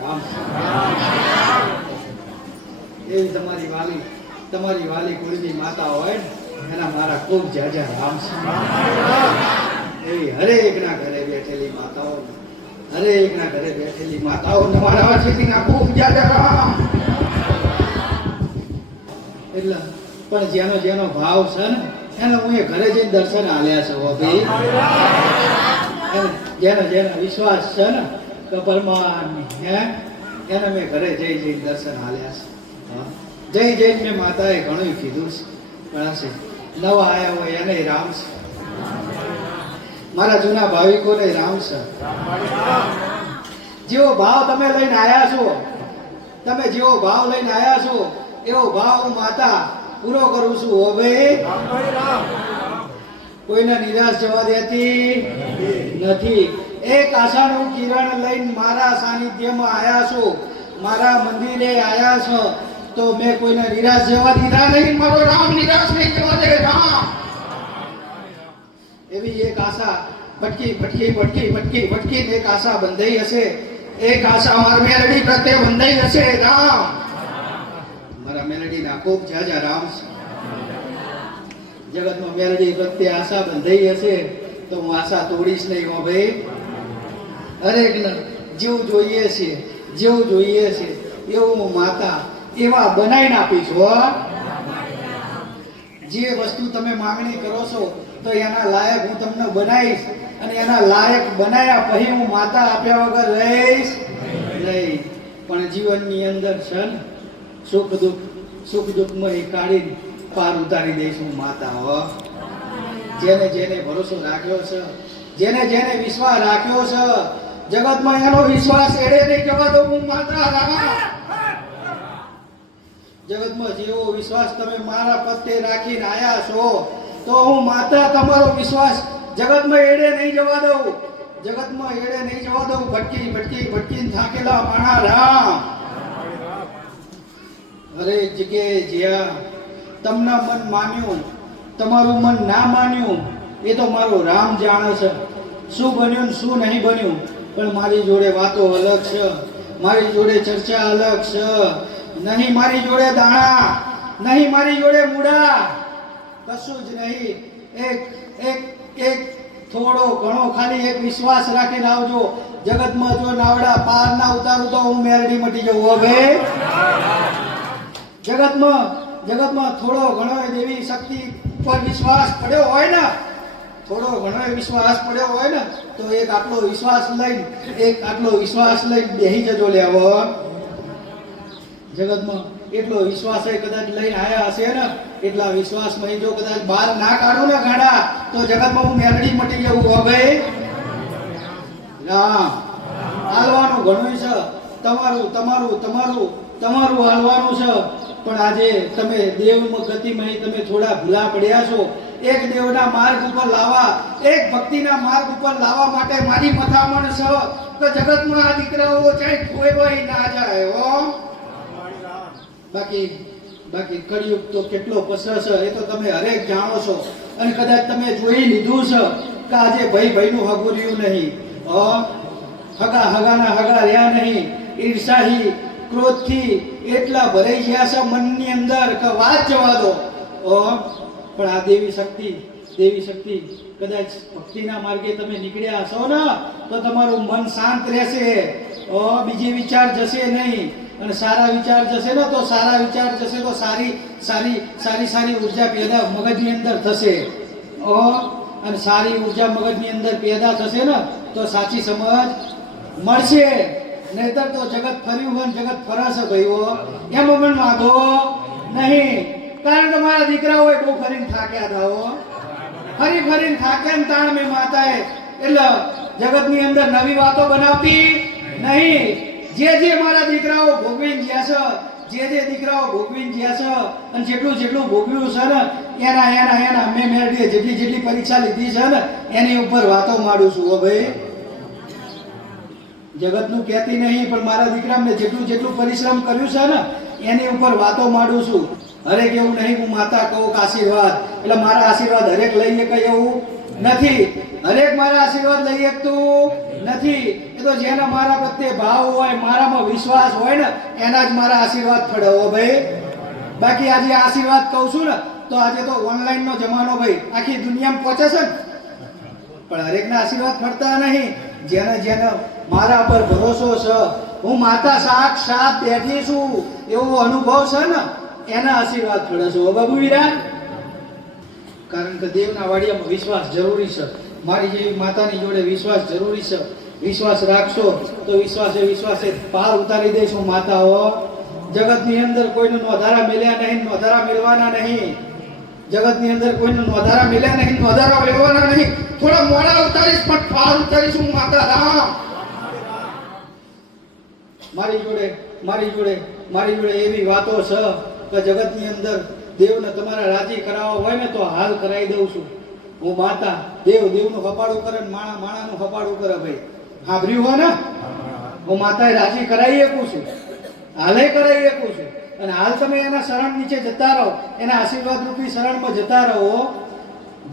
રામ. એવી તમારી વાલી તમારી વાલી કુળની માતા હોય એના મારા ખૂબ જાજા રામ એવી હરેકના ઘરે બેઠેલી માતાઓ હરેકના ઘરે બેઠેલી માતાઓ મારા કાશીદીના ખૂબ જાજા રામ. એટલે પણ જેનો જેનો ભાવ છે ને એને હું એ ઘરે જઈને દર્શન આલ્યા છે જેનો જેનો વિશ્વાસ છે ને કપલમાં હે? એને મેં ઘરે જઈ જઈને દર્શન હાલ્યા છે. હા. જઈ જઈને મેં માતાએ ઘણું કીધું છે. પણ હશે નવા આયા હોય એને રામ છે. મારા જૂના ભાવિકોને રામ છે. જેવો ભાવ તમે લઈને આવ્યા છો તમે જેવો ભાવ લઈને આવ્યા છો એવો ભાવ હું માતા પૂરો કરું છું હવે કોઈને નિરાશ જવા દેતી નથી. એક આશાનું કિરણ લઈને મારા સાનિધ્યમાં આયા છો. મારા મંદિરે આયા છો. તો મેં કોઈને નિરાશ જવા દીધા નહીં. મારો રામ નિરાશ નહીં જવા દે, રામ. એવી એક આશા. ભટકી ભટકી ભટકી ભટકી ભટકી એક આશા બંધાઈ હશે. એક આશા મારા મેલડી પ્રત્યે બંધાઈ હશે, રામ. મારા મેલડીના ખૂબ જાજા રામ છે. જગતમાં મેલડી પ્રત્યે આશા બંધાઈ હશે, તો હું આશા તોડીશ નહીં, હો ભાઈ. હરેક જેવું જોઈએ છે, જેવું જોઈએ છે. એવું માતા એવા બનાવીને આપીશ હો. જે વસ્તુ તમે માંગણી કરો છો, તો એના લાયક હું તમને બનાવીશ અને એના લાયક બનાવ્યા પછી હું માતા આપ્યા વગર રહીશ નહીં. પણ જીવનની અંદર છે સુખ દુઃખ, સુખ દુઃખમાં એ કાઢીને પાર ઉતારી દઈશ હું માતા, હો. જેને જેને ભરોસો રાખ્યો છે, જેને જેને વિશ્વાસ રાખ્યો છે જગતમાં એનો વિશ્વાસ એડે નહીં જવા દઉં હું માત્ર જગતમાં જેવો વિશ્વાસ તમે મારા પ્રત્યે રાખીને આયા છો, તો હું માતા તમારો વિશ્વાસ જગતમાં એડે નહીં જવા દઉં. જગતમાં એડે નહીં જવા દઉં. ભટકી ભટકી, ભટકીને થાકેલા માણા રામ. અરે જગ્યાએ જ્યાં તમના મન માન્યું, તમારું મન ના માન્યું, એ તો મારો રામ જાણે છે. શું બન્યું શું નહીં બન્યું? પણ મારી જોડે વાતો અલગ છે. મારી જોડે ચર્ચા અલગ છે. નહીં મારી જોડે દાણા, નહીં મારી જોડે મૂડા કશું જ નહીં. એક એક એક થોડો ઘણો ખાલી એક વિશ્વાસ રાખીને આવજો. જગતમાં જો નાવડા પાર ના ઉતારું તો હું મેરડી મટી જવું હવે જગતમાં જગતમાં થોડો ઘણો દેવી શક્તિ પર વિશ્વાસ પડ્યો હોય ને થોડો ઘણો વિશ્વાસ પડ્યો હોય ને, તો એક આટલો વિશ્વાસ લઈને, એક આટલો વિશ્વાસ લઈને બેહી જજો લેવો જગતમાં એટલો વિશ્વાસ એ કદાચ લઈને આવ્યા હશે ને, એટલા વિશ્વાસમાં જો કદાચ બહાર ના કાઢો ને ગાડા, તો જગતમાં હું મેરડી મટી જવું હો ભાઈ? ના. હાલવાનું ઘણું છે. તમારું તમારું તમારું તમારું હાલવાનું છે. પણ આજે તમે દેવ ગતિમાં તમે થોડા ભૂલા પડ્યા છો. એક દેવના માર્ગ ઉપર લાવવા એક ભક્તિના માર્ગ ઉપર લાવવા માટે મારી મથામણ છે તો જગતમાં આ દીકરાઓ ચાહે હોય ના જાય હો. બાકી બાકી કળિયુગ તો કેટલો પસર છે એ તો તમે હરેક જાણો છો. અને કદાચ તમે જોઈ લીધું છે કે આજે ભાઈ ભાઈનું હગું નહીં. અ હગા હગાના હગા રહ્યા નહીં. ઈર્ષાહી, ક્રોધથી એટલા ભરાઈ ગયા છે મનની અંદર કે વાત જવા દો. અ પણ આ દેવી શક્તિ દેવી શક્તિ કદાચ ભક્તિના માર્ગે તમે નીકળ્યા હશો ને, તો તમારું મન શાંત રહેશે. બીજી વિચાર જશે નહીં. અને સારા વિચાર જશે ને, તો સારા વિચાર જશે, તો સારી સારી સારી સારી ઊર્જા પેદા મગજની અંદર થશે. અને સારી ઊર્જા મગજની અંદર પેદા થશે ને, તો સાચી સમજ મળશે. નહીતર તો જગત ફર્યું હોય જગત ફરશે ભાઈઓ. એમ પણ વાંધો નહીં. કારણ કે મારા દીકરાઓએ બહુ ફરીને થાક્યા હતા ફરી ફરીને થાક્યા તાણ મેં માતાએ. એટલે જગતની અંદર નવી વાતો બનાવતી નહીં. જે જે મારા દીકરાઓ ભોગવીને ગયા છે, જે જે દીકરાઓ ભોગવીને ગયા છે, અને જેટલું જેટલું ભોગવ્યું છે ને, એના એના એના મેં મેળવીએ જેટલી જેટલી પરીક્ષા લીધી છે ને, એની ઉપર વાતો માંડું છું હો ભાઈ. જગતનું કહેતી નહીં, પણ મારા દીકરા મેં જેટલું જેટલું પરિશ્રમ કર્યું છે ને, એની ઉપર વાતો માંડું છું. હરેક એવું નહીં, હું માતા કહું આશીર્વાદ. એટલે મારા આશીર્વાદ હરેક લઈ શકે એવું નથી. હરેક મારા આશીર્વાદ લઈ શકતું નથી. એ તો જેના મારા પ્રત્યે ભાવ હોય, મારામાં વિશ્વાસ હોય ને, એના જ મારા આશીર્વાદ ફળવો ભાઈ. બાકી આજે આશીર્વાદ કહું છું ને, તો આજે તો ઓનલાઈન નો જમાનો ભાઈ. આખી દુનિયામાં પહોંચે છે પણ હરેકના આશીર્વાદ ફળતા નહીં. જેને જેને મારા પર ભરોસો છે. હું માતા સાક્ષાત બેઠી છું. એવો અનુભવ છે ને. એના આશીર્વાદ પડે છે. ઓ બાબુ વીરા? કારણ કે દેવના વાડિયામાં વિશ્વાસ જરૂરી છે. મારી જેવી માતાની જોડે વિશ્વાસ જરૂરી છે. વિશ્વાસ રાખશો તો વિશ્વાસે વિશ્વાસે પાર ઉતારી દઈશું માતાઓ. જગતની અંદર કોઈને નોધારા મેળ્યા નહીં નોધારા મેળવાના નહીં. જગતની અંદર કોઈને નોધારા મેળ્યા નહીં નોધારા મેળવાના નહીં. થોડા મોડા ઉતારીશ, પણ પાર ઉતારીશું માતા રામ મારી જોડે મારી જોડે મારી જોડે એવી વાતો છે. કે જગતની અંદર દેવને તમારા રાજી કરાવવા હોય ને તો હાલ કરાવી દઉં છું. હું માતા, દેવ, દેવનું કપાળું કરે ને માણા, માણાનું કપાળું કરે ભાઈ. સાંભળ્યું હો ને? હું માતાએ રાજી કરાવી શકું છું. હાલે કરાવી શકું છું. અને હાલ તમે એના શરણ નીચે જતા રહો. એના આશીર્વાદ રૂપી શરણમાં જતા રહો.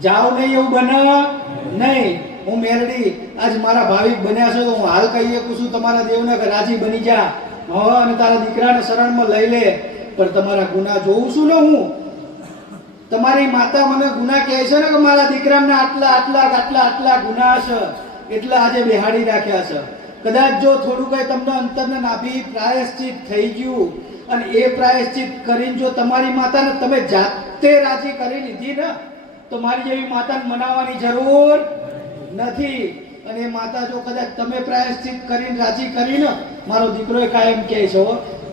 જાઓ નહીં એવું બનાવવા નહીં. હું મેરડી. આજ મારા ભાવિક બન્યા છો તો હું હાલ કહી શકું છું તમારા દેવને રાજી બની જા. હો, અને તારા દીકરાને શરણમાં લઈ લે. પણ તમારા ગુના જોઉં છું ને હું. તમારી માતા મને ગુના કહે છે ને કે મારા દીકરાને આટલા આટલા આટલા આટલા ગુના છે. એટલા આજે બેહાડી રાખ્યા છે. કદાચ જો થોડું કંઈ તમને અંતરને નાભી પ્રાયશ્ચિત થઈ ગયું અને એ પ્રાયશ્ચિત કરીને જો તમારી માતાને તમે જાતે રાજી કરી લીધી ને, તો મારી જેવી માતાને મનાવવાની જરૂર નથી. અને માતા જો કદાચ તમે પ્રાયશ્ચિત કરીને રાજી કરીને, મારો દીકરો કાયમ કહે છે.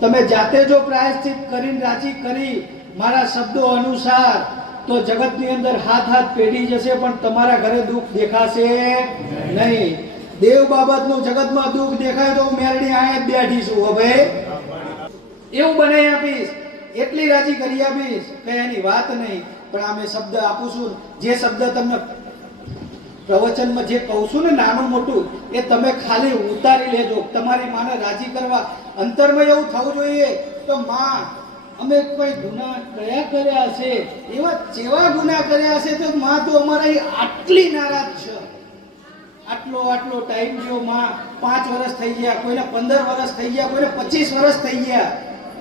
તમે જાતે જો પ્રાયશ્ચિત કરીને રાજી કરી મારા શબ્દો અનુસાર, તો જગતની અંદર હાથ હાથ પેઢી જશે, પણ તમારા ઘરે દુઃખ દેખાશે નહીં. દેવ બાબતનું જગતમાં દુઃખ દેખાય તો હું મેરડી આયા જ બેઠી છું હવે એવું બનાવી આપીશ, એટલી રાજી કરી આપીશ કે એની વાત નહીં. પણ અમે શબ્દ આપું છું, જે શબ્દ તમને પ્રવચનમાં જે કહું છું ને નાનું મોટું, એ તમે ખાલી ઉતારી લેજો. તમારી માને રાજી કરવા અંતરમાં એવું થવું જોઈએ તો માં, અમે કોઈ ગુના કયા કર્યા છે? એવા જેવા ગુના કર્યા છે તો માં તો અમારા આટલી નારાજ છે. આટલો આટલો ટાઈમ ગયો માં. પાંચ વર્ષ થઈ ગયા, કોઈને પંદર વર્ષ થઈ ગયા, કોઈને પચીસ વર્ષ થઈ ગયા.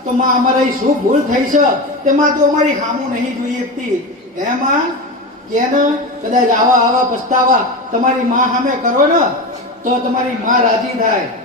તો માં, અમારે શું ભૂલ થઈ છે? તેમાં તો અમારી હામું નહીં જોઈ શકતી એમાં કેને કદાચ આવા આવા પસ્તાવા તમારી માં સામે કરો ને, તો તમારી માં રાજી થાય.